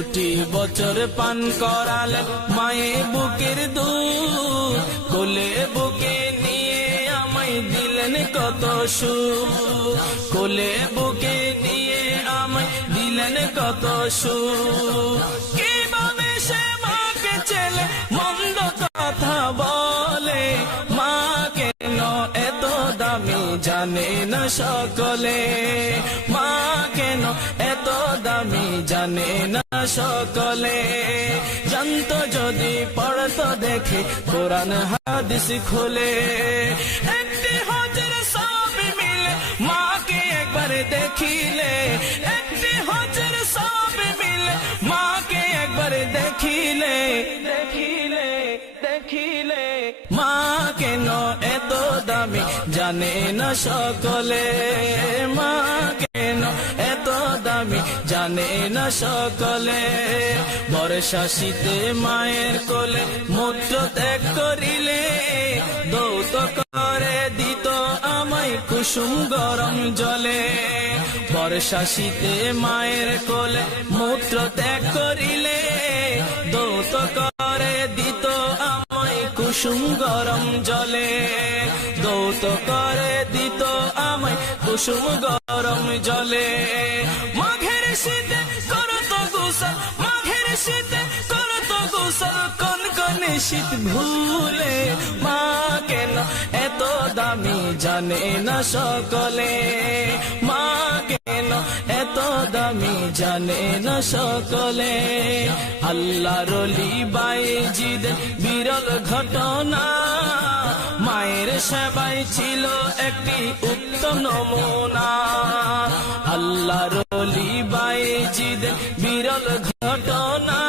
দুটি বছর পান করালেন মায়ে বুকের দুধ। কোলে বুকে নিয়ে আমায় দিলেন কত সুখ। কোলে বুকে নিয়ে আমায় দিলেন কত সুখ। কীভাবে সে মাকে মন্দ কথা বলে? মা কেন এত দামি জানে না সকলে? মা কেন এত দামি জানে না সকলে। জানতো যদি পড়তো দেখে কোরআন হাদিস খোলে। একটি হজের সব মিলে মাকে একবার দেখিলে। একটি সব মিলে মাকে একবার দেখিলে। দেখিলে দেখিলে। মা কেন এত দামি জানে না সকলে? মা দামি জানে না সকলে। বর্ষা শীতে মায়ের কোলে মূত্র ত্যাগ করিলে দৌত করে দিত আমায় কুসুম গরম জলে। বর্ষা শীতে মায়ের কোলে মূত্র ত্যাগ করিলে দৌত করে দিত আমায় কুসুম গরম জলে। দৌত করে দিত আমায় কুসুম গরম জলে। কোন কোন শীত ভুলে? মা কেন এত দামি জানে না সকলে? মা কেন এত দামি জানে না সকলে? আল্লাহ রলি বাইজিদ বিরল ঘটনা। মায়ের সেবাই ছিল একটি উত্তম নমুনা। আল্লাহ রলি বাইজিদ বিরল ঘটনা।